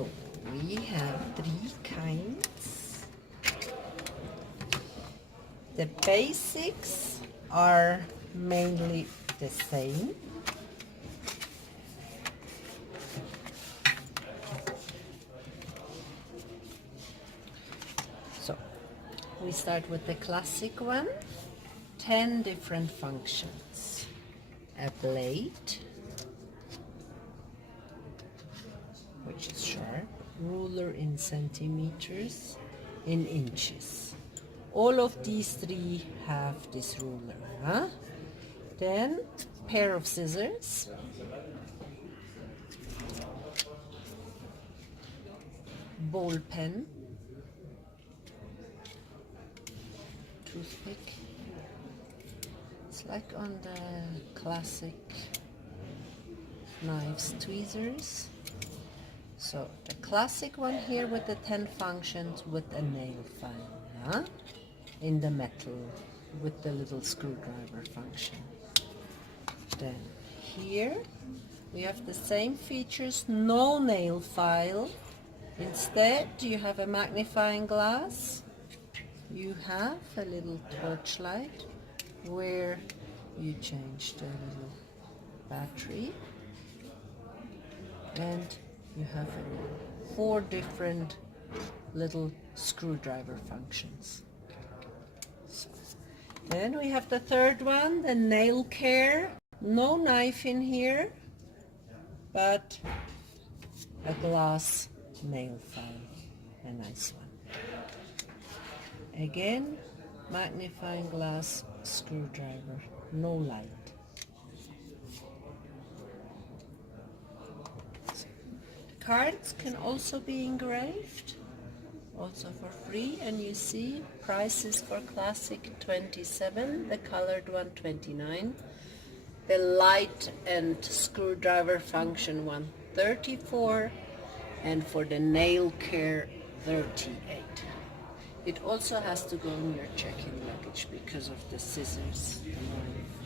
So we have three kinds. The basics are mainly the same. So we start with the classic one. 10 different functions. A blade, which is sharp, ruler in centimeters, in inches. All of these three have this ruler. Huh? Then pair of scissors, ball pen, toothpick. It's like on the classic knives, tweezers. So the classic one here with the 10 functions with a nail file, huh? In the metal with the little screwdriver function. Then here we have the same features, no nail file. Instead you have a magnifying glass. You have a little torchlight where you change the little battery, and you have 4 different little screwdriver functions. So, then we have the third one, the nail care. No knife in here, but a glass nail file, a nice one. Again, magnifying glass screwdriver, no light. Cards can also be engraved, also for free, and you see prices for classic 27, the colored one 29, the light and screwdriver function one 34, and for the nail care 38. It also has to go in your check-in luggage because of the scissors, the knife.